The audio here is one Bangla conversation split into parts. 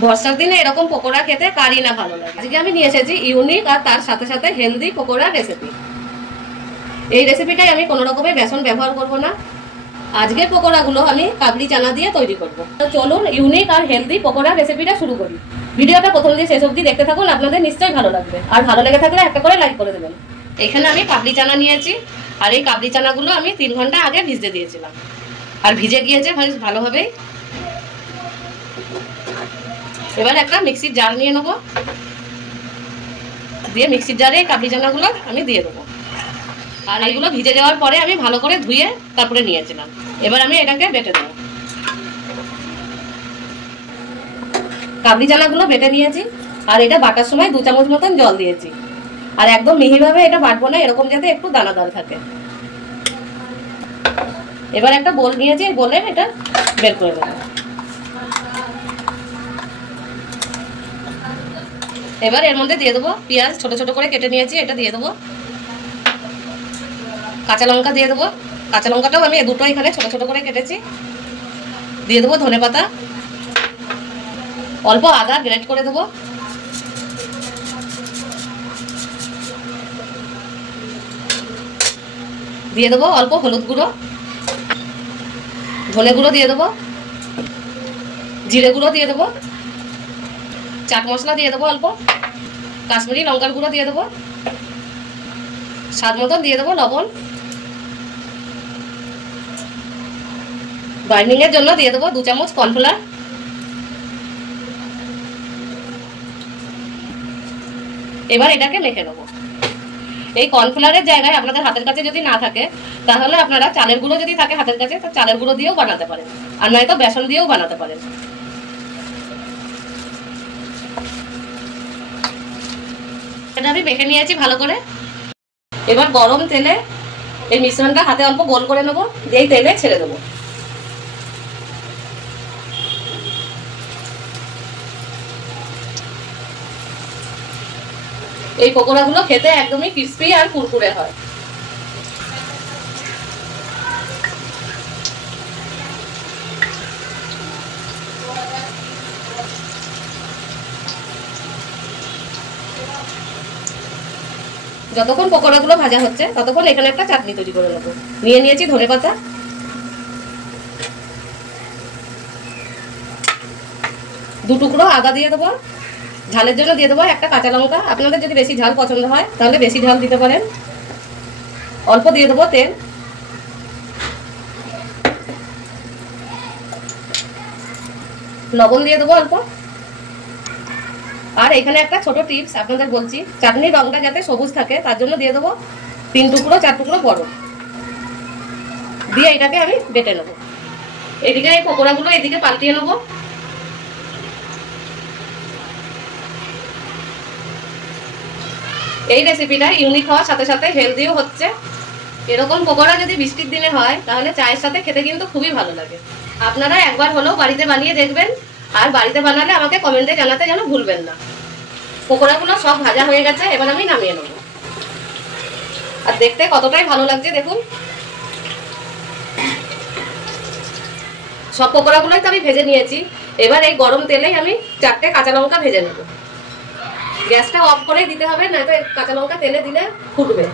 বর্ষার দিনে এরকম পকোড়া খেতে কারই না ভালো লাগে। আজকে আমি নিয়ে এসেছি ইউনিক আর তার সাথে সাথে হেলদি পকোড়া রেসিপি। এই রেসিপিটাই আমি কোনো রকমের বেসন ব্যবহার করব না। আজকের পকোড়াগুলো আমি কাবলি চানা দিয়ে তৈরি করব। তো চলুন ইউনিক আর হেলদি পকোড়া রেসিপিটা শুরু করি। ভিডিওটা প্রথম দিয়ে শেষ অবধি দেখতে থাকুন, আপনাদের নিশ্চয়ই ভালো লাগবে। আর ভালো লেগে থাকলে একটা করে লাইক করে দেবেন। এখানে আমি কাবলি চানা নিয়েছি, আর এই কাবলি চানাগুলো আমি 3 ঘন্টা আগে ভিজতে দিয়েছিলাম, আর ভিজে গিয়েছে ভালোভাবেই। এবার একটা মিক্সির জার নিয়ে নেবো, দিয়ে মিক্সির জারে কাবলি চানাগুলো আমি দিয়ে দেবো। আর এইগুলো ভিজে যাওয়ার পরে আমি ভালো করে ধুয়ে তারপরে নিয়েছিলাম। এবার আমি এটাকে বেটে দেবো। কাবলি চানাগুলো বেটে নিয়েছি, আর এটা বাটার সময় 2 চামচ মতন জল দিয়েছি। আর একদম মিহিভাবে এটা বাটবো না, এরকম যাতে একটু দানাদার থাকে। এবার একটা বোল নিয়েছি, বোলে এটা বের করে দেবো। এবার এর মধ্যে দিয়ে দেবো পেঁয়াজ, ছোট ছোট করে কেটে নিয়েছি, এটা দিয়ে দেবো। কাঁচা লঙ্কা দিয়ে দেবো, কাঁচা লঙ্কাটাও আমি দুটো এখানে ছোট ছোট করে কেটেছি। দিয়ে দেবো ধনেপাতা, অল্প আদা গ্রেট করে দেবো। দিয়ে দেবো অল্প হলুদ গুঁড়ো, ধনে গুঁড়ো দিয়ে দেবো, জিরে গুঁড়ো দিয়ে দেবো, চাট মশলা দিয়ে দেবো অল্প, কাশ্মীরি লঙ্কার গুঁড়ো দিয়ে দেবো, স্বাদ মতন দিয়ে দেবো লবণ, বাইন্ডিং এর জন্য দিয়ে দেবো 2 চামচ কর্নফ্লাওয়ার। এবার এটাকে মেখে নেবো। এই কর্নফ্লাওয়ারের জায়গায় আপনাদের হাতের কাছে যদি না থাকে, তাহলে আপনারা চালের গুঁড়ো যদি থাকে হাতের কাছে, তো চালের গুঁড়ো দিয়েও বানাতে পারেন, আর নয়তো বেসন দিয়েও বানাতে পারেন। এটা আমি মেখে নিয়েছি ভালো করে। এবার গরম তেলে এই মিশ্রণটা হাতে অল্প গোল করে নেবো, দিয়ে তেলে ছেড়ে দেবো। এই পকোড়াগুলো খেতে একদমই ক্রিস্পি আর কুরকুরে হয়। যতক্ষণ পকোড়াগুলো ভাজা হচ্ছে ততক্ষণ এখানে একটা চাটনি তৈরি করে নেবো। নিয়ে নিয়েছি ধনেপাতা, 2 টুকরো আদা দিয়ে দেবো, ঝালের জন্য দিয়ে দেবো একটা কাঁচা লঙ্কা। আপনাদের যদি বেশি ঝাল পছন্দ হয় তাহলে বেশি ঝাল দিতে পারেন। অল্প দিয়ে দেবো তেল, লবণ দিয়ে দেবো অল্প। আর এখানে একটা ছোট টিপস আপনাদের বলছি, চাটনির রংটা যাতে সবুজ থাকে তার জন্য দিয়ে দেবো 3 টুকরো 4 টুকরো বড়, দিয়ে এটাকে আমি বেটে নেবো। এদিকে এই পকোড়াগুলো এদিকে পাল্টিয়ে নেবো। এই রেসিপিটা ইউনিক হওয়ার সাথে সাথে হেলদিও হচ্ছে। এরকম পকোড়া যদি বৃষ্টির দিনে হয় তাহলে চায়ের সাথে খেতে কিন্তু খুবই ভালো লাগে। আপনারা একবার হলেও বাড়িতে বানিয়ে দেখবেন, আর বাড়িতে বানালে আমাকে কমেন্টে জানাতে যেন ভুলবেন না। পকোড়াগুলো সব ভাজা হয়ে গেছে, এবার আমি নামিয়ে নেব। আর দেখতে কতটাই ভালো লাগছে দেখুন। সব পকোড়াগুলোই তো আমি ভেজে নিয়েছি। এবার এই গরম তেলেই আমি 4টে কাঁচা লঙ্কা ভেজে নেব। গ্যাসটা অফ করেই দিতে হবে, নয়তো কাঁচা লঙ্কা তেলে দিলে ফুটবে।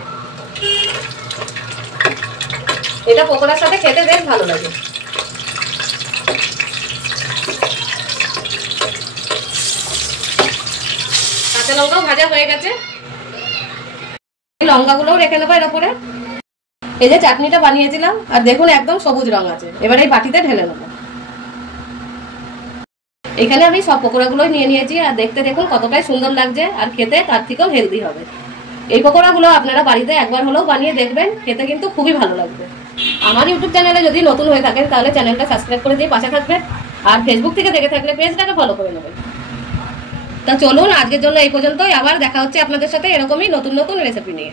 এটা পকোড়ার সাথে খেতে বেশ ভালো লাগে। কাঁচা লঙ্কাও ভাজা হয়ে গেছে, লঙ্কাগুলোও রেখে নেবো এর উপরে। এই যে চাটনিটা বানিয়েছিলাম, আর দেখুন একদম সবুজ রং আছে। এবার এই বাটিতে ঢেলে নেবো। এখানে আমি সব পকোড়াগুলোই নিয়ে নিয়েছি, আর দেখতে দেখুন কতটাই সুন্দর লাগছে, আর খেতে তার থেকেও হেলদি হবে। এই পকোড়াগুলো আপনারা বাড়িতে একবার হলেও বানিয়ে দেখবেন, খেতে কিন্তু খুবই ভালো লাগবে। আমার ইউটিউব চ্যানেলে যদি নতুন হয়ে থাকেন তাহলে চ্যানেলটা সাবস্ক্রাইব করে দিয়ে পাশে থাকবেন, আর ফেসবুক থেকে দেখে থাকলে পেজটাকে ফলো করে নেবেন। তা চলুন আজকের জন্য এই পর্যন্তই, আবার দেখা হচ্ছে আপনাদের সাথে এরকমই নতুন নতুন রেসিপি নিয়ে।